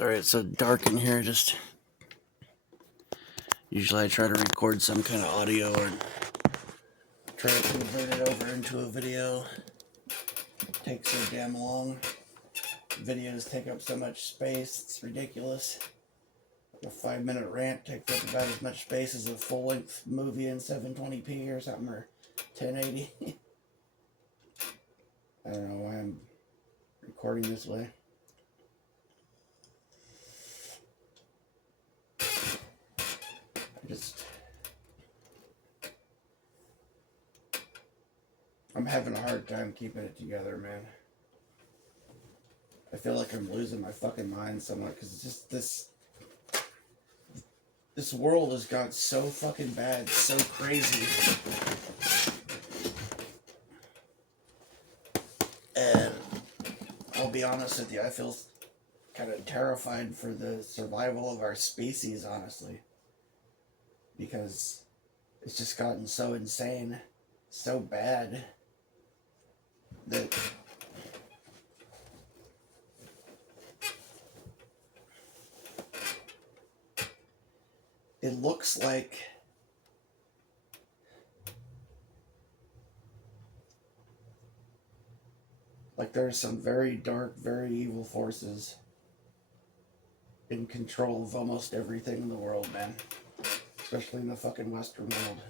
Sorry it's so dark in here. Just usually I try to record some kind of audio or try to convert it over into a video. It takes so damn long. Videos take up so much space, it's ridiculous. A 5-minute rant takes up about as much space as a full-length movie in 720p or something, or 1080. I don't know why I'm recording this way. I'm having a hard time keeping it together, man. I feel like I'm losing my fucking mind somewhat, because it's just this world has got so fucking bad, so crazy. And I'll be honest with you, I feel kind of terrified for the survival of our species, honestly. Because it's just gotten so insane, so bad, that it looks like there's some very dark, very evil forces in control of almost everything in the world, man. Especially in the fucking Western world.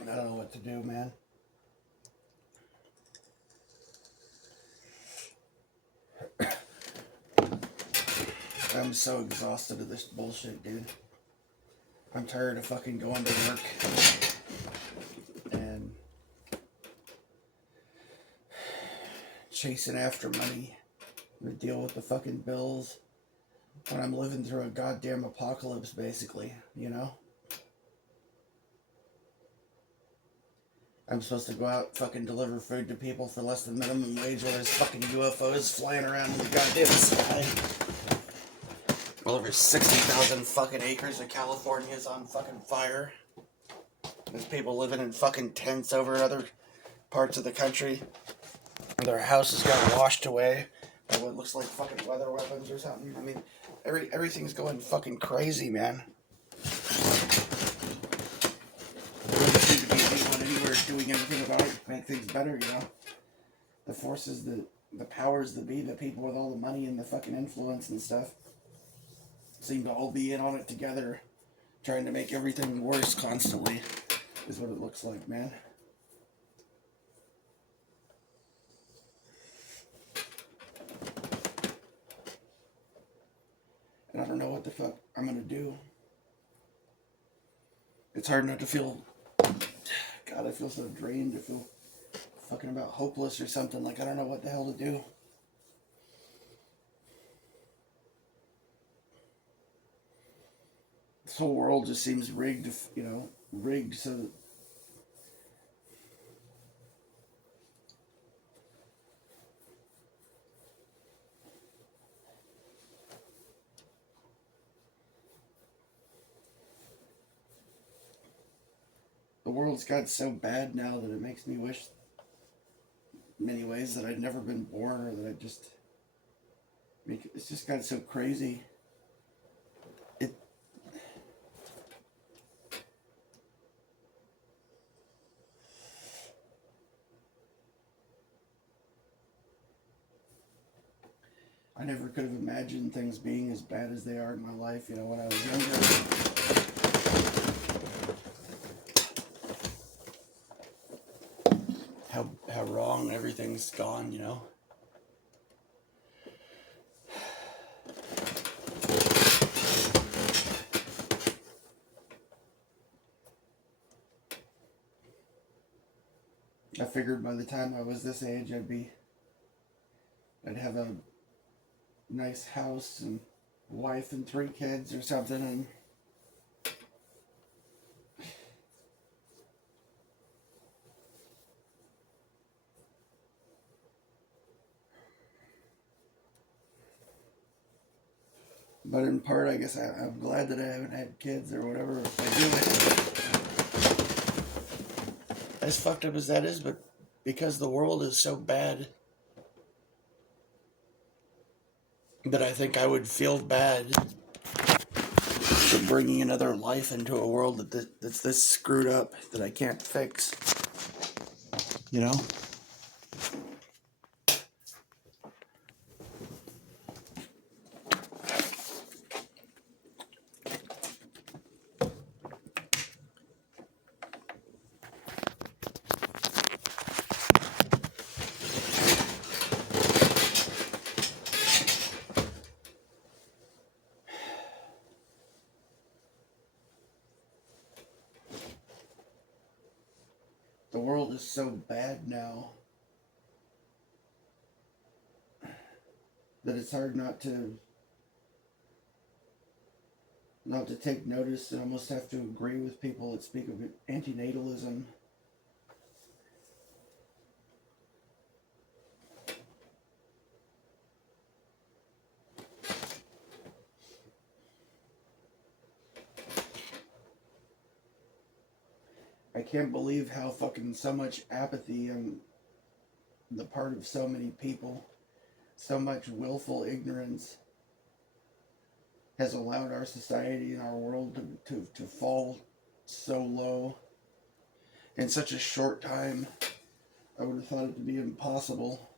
I don't know what to do, man. I'm so exhausted of this bullshit, dude. I'm tired of fucking going to work and chasing after money to deal with the fucking bills when I'm living through a goddamn apocalypse, basically, you know? I'm supposed to go out fucking deliver food to people for less than minimum wage while there's fucking UFOs flying around in the goddamn sky. Well over 60,000 fucking acres of California is on fucking fire. There's people living in fucking tents over in other parts of the country. Their houses got washed away by what looks like fucking weather weapons or something. I mean, everything's going fucking crazy, man. There doesn't seem to be anyone anywhere doing anything about it to make things better, you know? The forces, the powers that be, the people with all the money and the fucking influence and stuff, seem to all be in on it together, trying to make everything worse constantly, is what it looks like, man. And I don't know what the fuck I'm gonna do. It's hard not to feel, God, I feel so drained. I feel fucking about hopeless or something. Like, I don't know what the hell to do. This whole world just seems rigged, you know, rigged so that the world's got so bad now that it makes me wish in many ways that I'd never been born, or that I just it's just got so crazy. I never could have imagined things being as bad as they are in my life, you know, when I was younger. How wrong everything's gone, you know. I figured by the time I was this age, I'd have a nice house and wife and 3 kids or something, and But in part, I guess I'm glad that I haven't had kids or whatever. If I do, as fucked up as that is, but because the world is so bad that I think I would feel bad for bringing another life into a world that's this screwed up that I can't fix. You know? The world is so bad now that it's hard not to take notice and almost have to agree with people that speak of antinatalism. I can't believe how fucking so much apathy on the part of so many people, so much willful ignorance has allowed our society and our world to fall so low in such a short time. I would have thought it to be impossible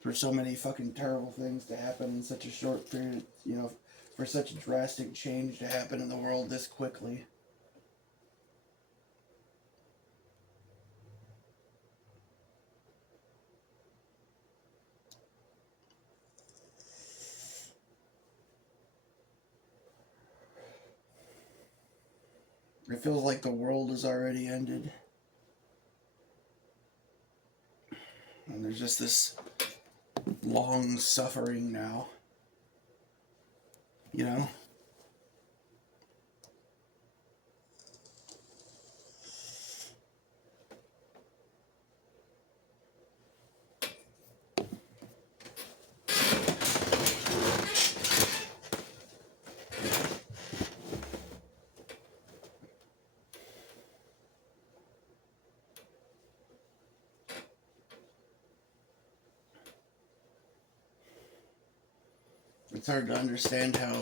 for so many fucking terrible things to happen in such a short period, you know, for such drastic change to happen in the world this quickly. It feels like the world has already ended. And there's just this long suffering now. You know? It's hard to understand how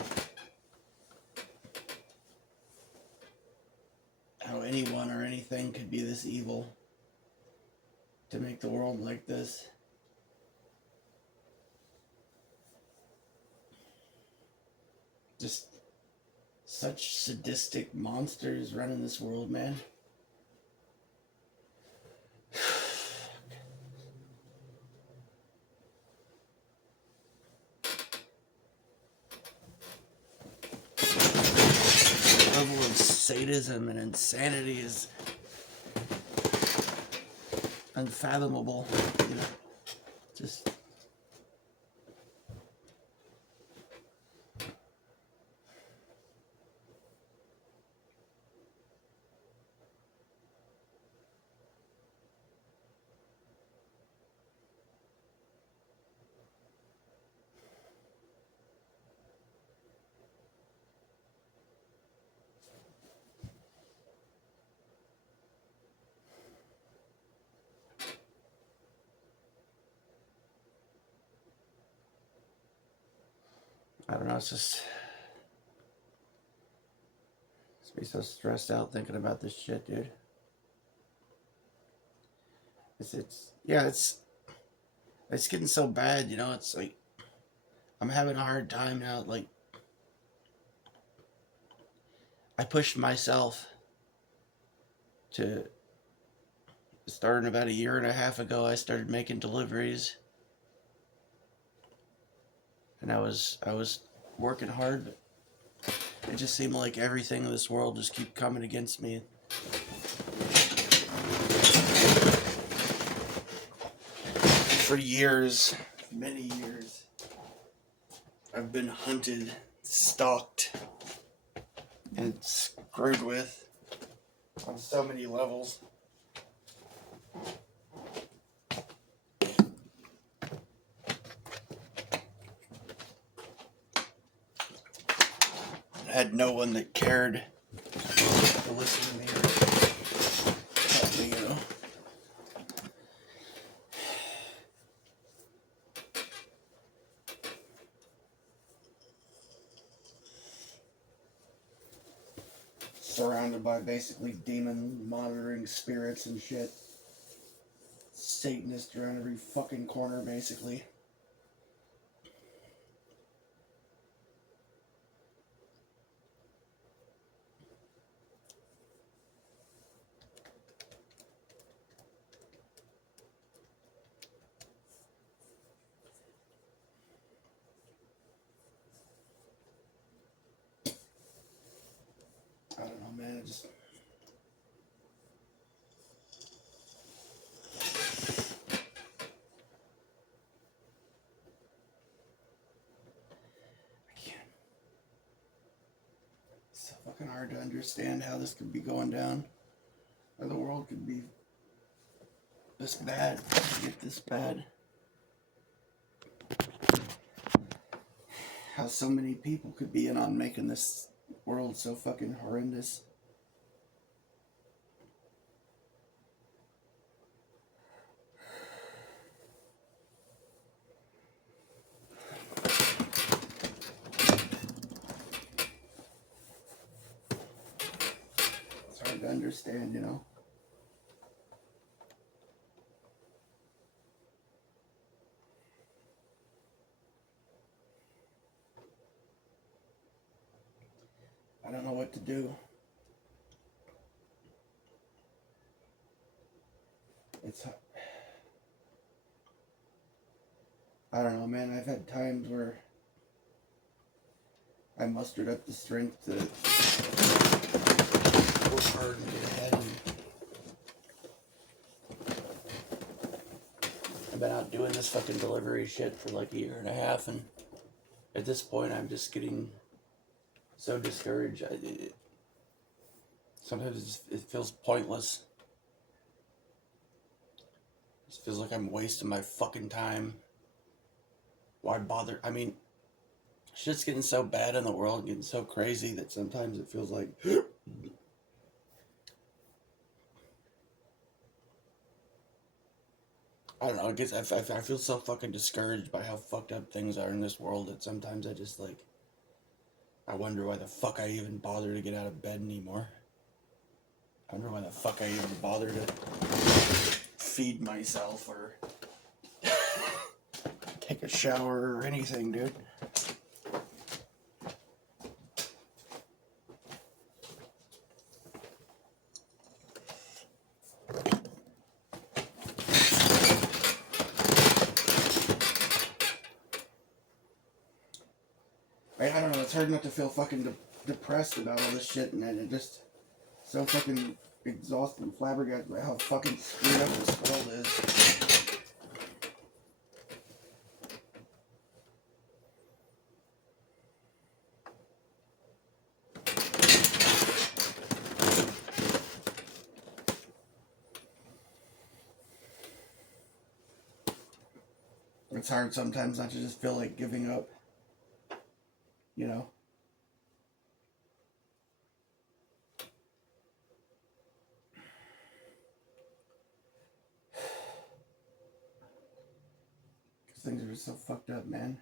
anyone or anything could be this evil to make the world like this. Just such sadistic monsters running this world, man. The level of sadism and insanity is unfathomable, you know. Just I don't know, it's be so stressed out thinking about this shit, dude. It's getting so bad, you know. It's like I'm having a hard time now. Like I pushed myself to starting about a year and a half ago. I started making deliveries, and I was working hard, but it just seemed like everything in this world just keep coming against me. For years, many years, I've been hunted, stalked, and screwed with on so many levels. had no one that cared to listen to me or help me, you know. Surrounded by basically demon monitoring spirits and shit. Satanists around every fucking corner, basically. I don't know, man. It's so fucking hard to understand how this could be going down. Or the world could be this bad. Get this bad. How so many people could be in on making this world so fucking horrendous. It's hard to understand, you know. I don't know what to do. I don't know, man. I've had times where I mustered up the strength to work hard and get ahead. And I've been out doing this fucking delivery shit for like a year and a half, and at this point, I'm just getting so discouraged. Sometimes it feels pointless. It feels like I'm wasting my fucking time. Why bother? I mean, shit's getting so bad in the world, getting so crazy that sometimes it feels like I don't know. I guess I feel so fucking discouraged by how fucked up things are in this world that sometimes I just like I wonder why the fuck I even bother to get out of bed anymore. I wonder why the fuck I even bother to feed myself or take a shower or anything, dude. I don't know, it's hard not to feel fucking depressed about all this shit, and it just so fucking exhausted and flabbergasted by how fucking screwed up this world is. It's hard sometimes not to just feel like giving up, you know? Because things are so fucked up, man.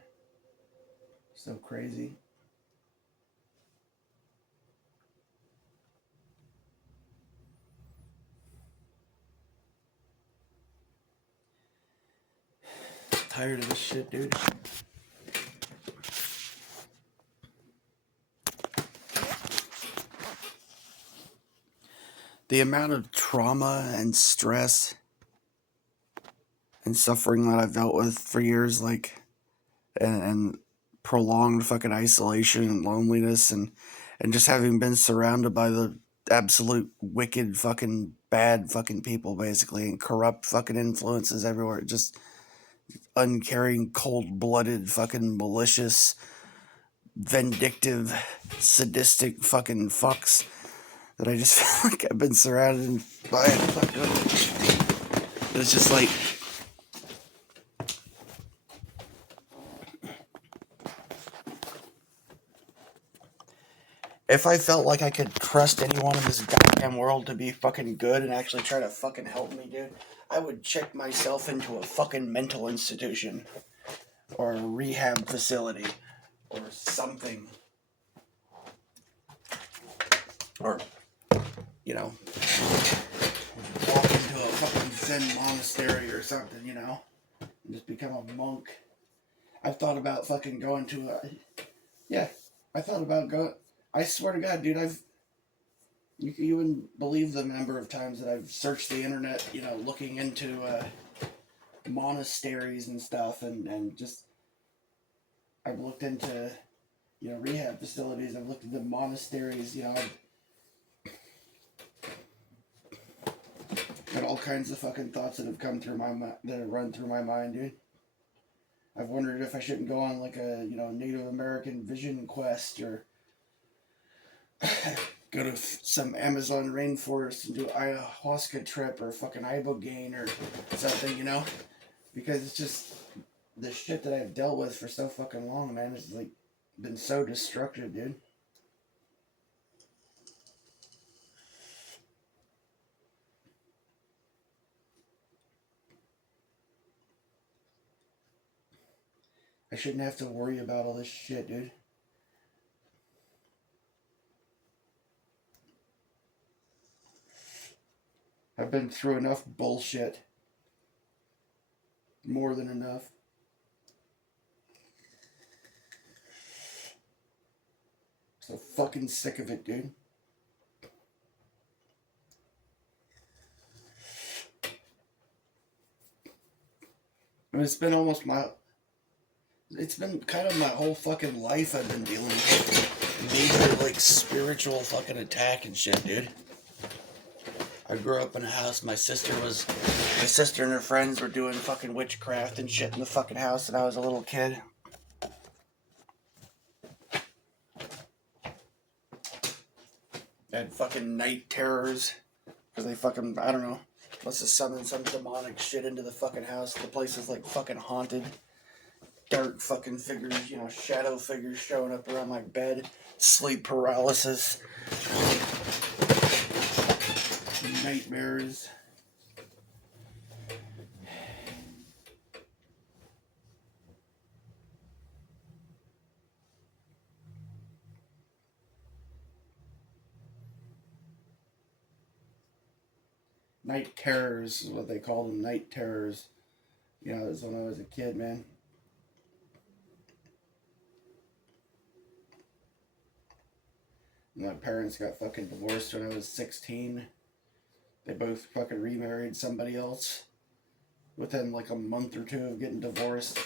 So crazy. Tired of this shit, dude. The amount of trauma and stress and suffering that I've dealt with for years, like, and prolonged fucking isolation and loneliness, and just having been surrounded by the absolute wicked fucking bad fucking people, basically, and corrupt fucking influences everywhere. Just uncaring, cold-blooded, fucking malicious, vindictive, sadistic fucking fucks that I just feel like I've been surrounded by. It's just like, if I felt like I could trust anyone in this goddamn world to be fucking good and actually try to fucking help me, dude, I would check myself into a fucking mental institution or a rehab facility or something. Or, you know, walk into a fucking Zen monastery or something, you know, and just become a monk. I've thought about fucking going to a. Yeah, I thought about going. I swear to God, dude, you wouldn't believe the number of times that I've searched the internet, you know, looking into monasteries and stuff, and just I've looked into, you know, rehab facilities. I've looked into monasteries. You know, I've got all kinds of fucking thoughts that have come through my mind, that have run through my mind, dude. I've wondered if I shouldn't go on like a, you know, Native American vision quest or go to some Amazon rainforest and do ayahuasca trip or fucking ibogaine or something, you know, because it's just the shit that I've dealt with for so fucking long, man. It's like been so destructive, dude. I shouldn't have to worry about all this shit, dude. I've been through enough bullshit. More than enough. So fucking sick of it, dude. I mean, it's been kind of my whole fucking life I've been dealing with major, like, spiritual fucking attack and shit, dude. I grew up in a house, my sister and her friends were doing fucking witchcraft and shit in the fucking house when I was a little kid. I had fucking night terrors, because they fucking, I don't know, must have summoned some demonic shit into the fucking house. The place is like fucking haunted. Dark fucking figures, you know, shadow figures showing up around my bed. Sleep paralysis. Nightmares. Night terrors is what they call them. Night terrors. You know, that's when I was a kid, man. My parents got fucking divorced when I was 16. They both fucking remarried somebody else within like a month or two of getting divorced.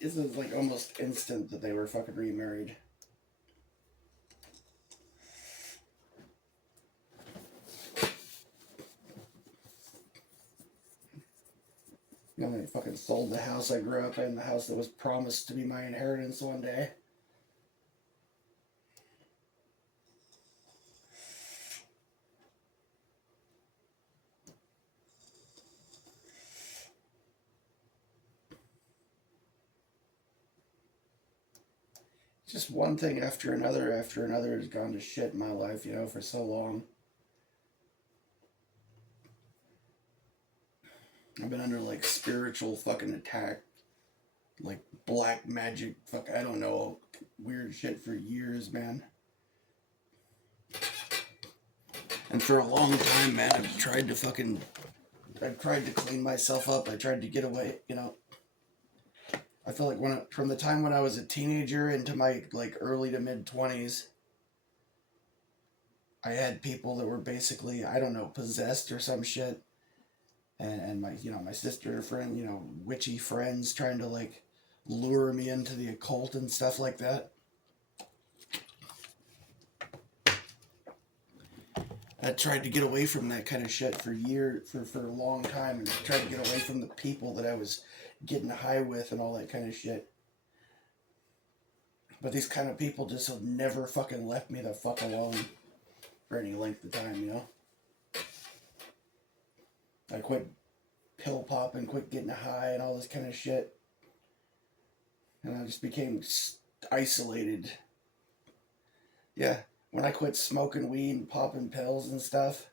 This is like almost instant that they were fucking remarried. And they fucking sold the house I grew up in, the house that was promised to be my inheritance one day. Just one thing after another has gone to shit in my life, you know, for so long. I've been under like spiritual fucking attack, like black magic, fuck, I don't know, weird shit for years, man. And for a long time, man, I've tried to clean myself up. I tried to get away, you know. I feel like from the time when I was a teenager into my like early to mid 20s, I had people that were basically, I don't know, possessed or some shit. And my, you know, my sister and friend, you know, witchy friends trying to like lure me into the occult and stuff like that. I tried to get away from that kind of shit for a long time, and tried to get away from the people that I was getting high with and all that kind of shit. But these kind of people just have never fucking left me the fuck alone for any length of time, you know? I quit pill popping, quit getting high and all this kind of shit. And I just became isolated. Yeah, when I quit smoking weed and popping pills and stuff,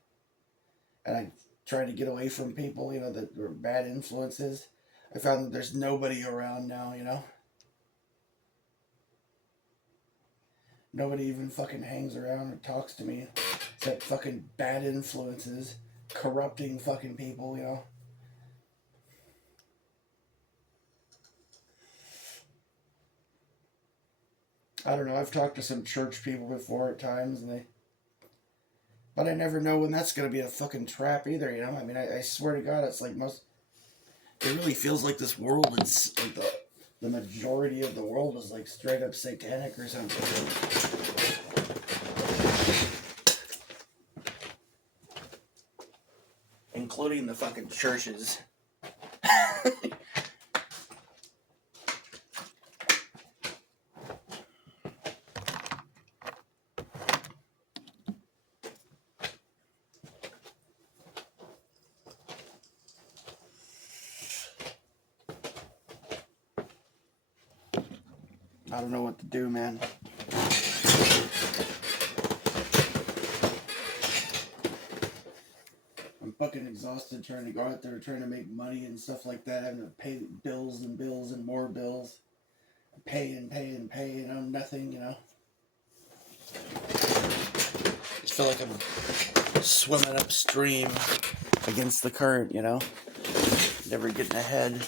and I tried to get away from people, that were bad influences, I found that there's nobody around now, Nobody even fucking hangs around or talks to me except fucking bad influences, corrupting fucking people. I don't know. I've talked to some church people before at times, but I never know when that's gonna be a fucking trap either. I mean, I swear to God, it's like it really feels like this world is like the majority of the world is like straight up satanic or something. Including the fucking churches. I don't know what to do, man. I'm fucking exhausted trying to go out there, trying to make money and stuff like that, having to pay bills and bills and more bills. Pay and pay and pay, nothing. I just feel like I'm swimming upstream against the current, Never getting ahead.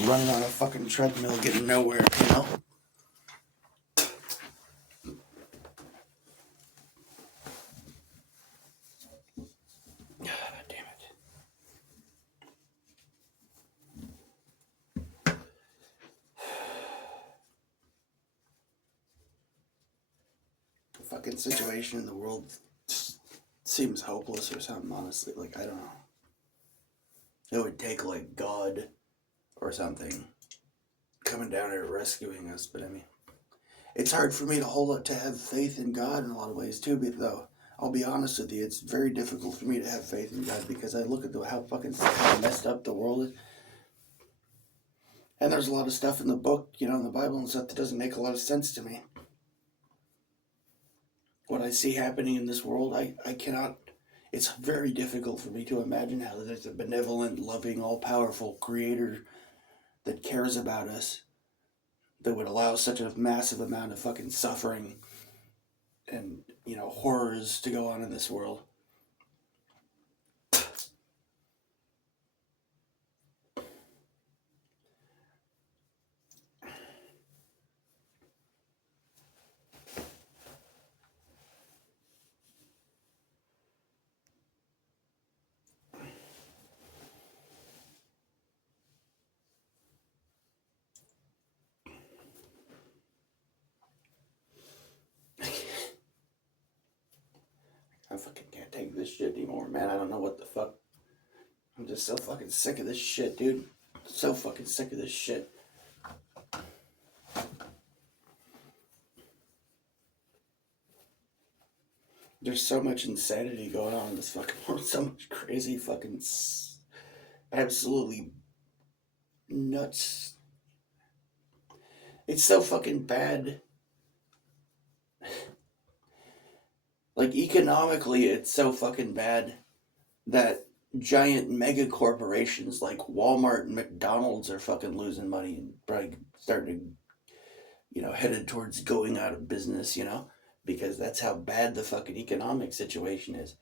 Running on a fucking treadmill, getting nowhere. Damn it. The fucking situation in the world seems hopeless or something, honestly. Like, I don't know. It would take, like, God or something coming down and rescuing us, but I mean, it's hard for me to have faith in God in a lot of ways too, though. I'll be honest with you, it's very difficult for me to have faith in God because I look at how fucking messed up the world is. And there's a lot of stuff in the book, in the Bible and stuff that doesn't make a lot of sense to me. What I see happening in this world, I cannot, it's very difficult for me to imagine how there's a benevolent, loving, all-powerful creator that cares about us, that would allow such a massive amount of fucking suffering and, horrors to go on in this world. I fucking can't take this shit anymore, man. I don't know what the fuck. I'm just so fucking sick of this shit, dude. So fucking sick of this shit. There's so much insanity going on in this fucking world. So much crazy fucking absolutely nuts. It's so fucking bad. Like, economically, it's so fucking bad that giant mega corporations like Walmart and McDonald's are fucking losing money and probably starting to, headed towards going out of business, because that's how bad the fucking economic situation is.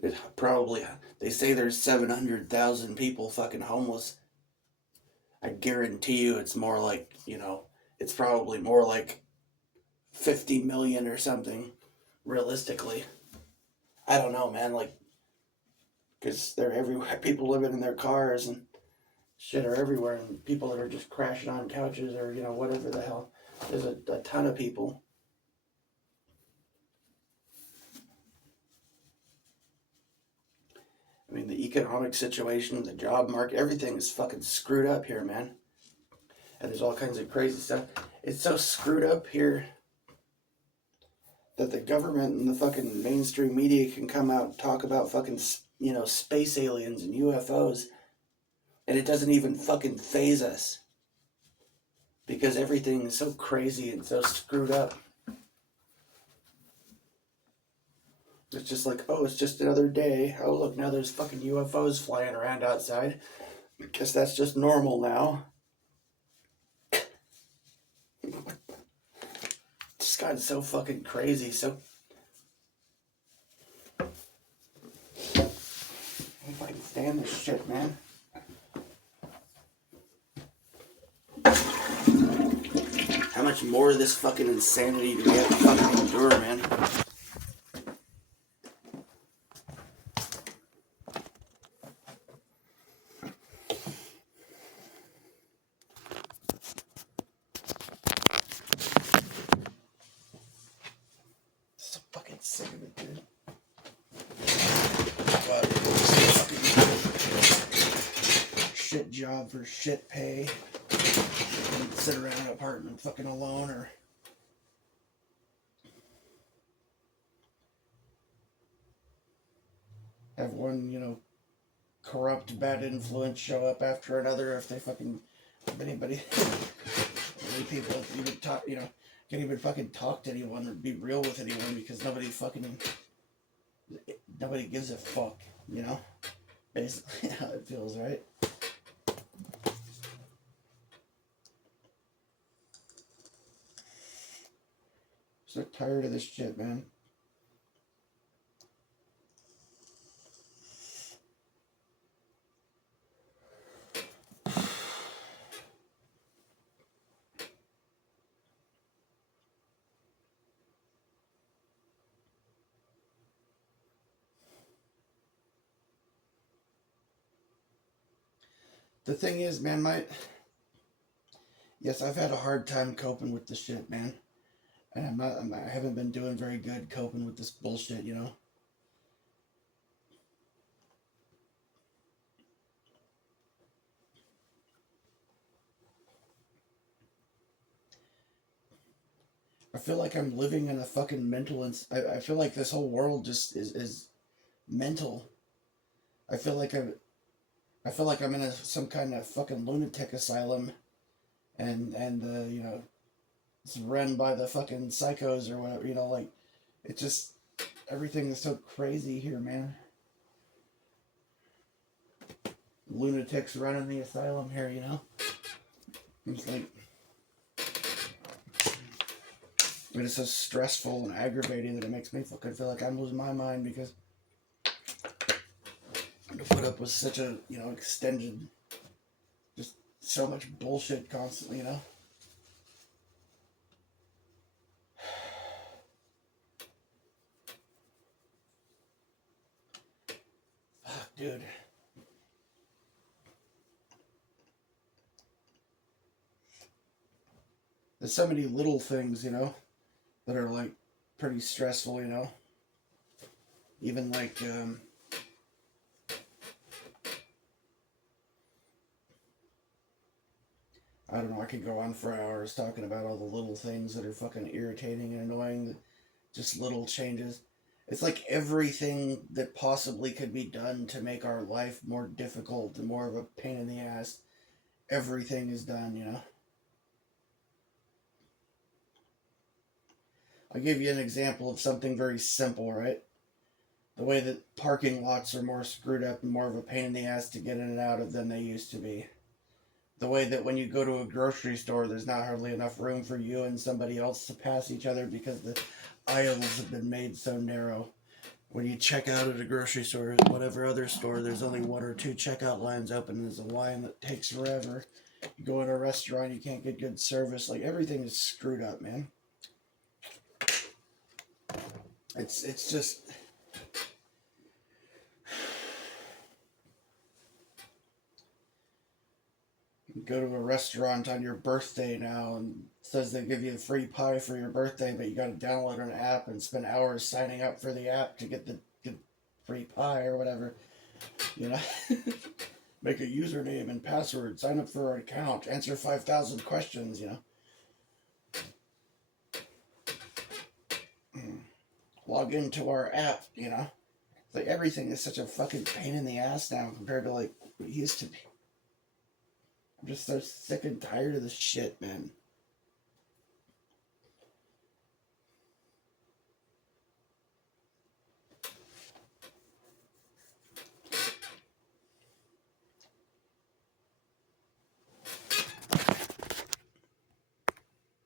It probably, they say there's 700,000 people fucking homeless. I guarantee you it's more like, it's probably more like 50 million or something, realistically. I don't know, man, like, because they're everywhere. People living in their cars and shit are everywhere, and people that are just crashing on couches or, whatever the hell. There's a ton of people. I mean, the economic situation, the job market, everything is fucking screwed up here, man. And there's all kinds of crazy stuff. It's so screwed up here that the government and the fucking mainstream media can come out and talk about fucking, space aliens and UFOs. And it doesn't even fucking faze us. Because everything is so crazy and so screwed up. It's just like, oh, it's just another day. Oh, look, now there's fucking UFOs flying around outside. Guess that's just normal now. It's gotten so fucking crazy. So I don't know if I can stand this shit, man. How much more of this fucking insanity do we have to fucking endure, man? So fucking sick of it, dude. God, shit job for shit pay. And sit around an apartment fucking alone or have one, corrupt bad influence show up after another if they fucking anybody many people even talk can't even fucking talk to anyone or be real with anyone because nobody gives a fuck, basically how it feels, right? So tired of this shit, man. The thing is, man, yes, I've had a hard time coping with this shit, man. And I haven't been doing very good coping with this bullshit, I feel like I'm living in a fucking I feel like this whole world just is mental. I feel like I'm in some kind of fucking lunatic asylum, and it's run by the fucking psychos or whatever. Like it just everything is so crazy here, man. Lunatics running the asylum here, It's like it's so stressful and aggravating that it makes me fucking feel like I'm losing my mind because to put up with such a extended, just so much bullshit constantly, Fuck, dude. There's so many little things, that are like pretty stressful, Even like I don't know, I could go on for hours talking about all the little things that are fucking irritating and annoying, just little changes. It's like everything that possibly could be done to make our life more difficult and more of a pain in the ass, everything is done, I'll give you an example of something very simple, right? The way that parking lots are more screwed up and more of a pain in the ass to get in and out of than they used to be. The way that when you go to a grocery store, there's not hardly enough room for you and somebody else to pass each other because the aisles have been made so narrow. When you check out at a grocery store, whatever other store, there's only one or two checkout lines open. There's a line that takes forever. You go in a restaurant, you can't get good service. Like everything is screwed up, man. It's just you go to a restaurant on your birthday now and it says they give you a free pie for your birthday, but you got to download an app and spend hours signing up for the app to get the free pie or whatever. Make a username and password, sign up for an account, answer 5,000 questions. Log into our app. Like everything is such a fucking pain in the ass now compared to like what it used to be. I'm just so sick and tired of this shit, man.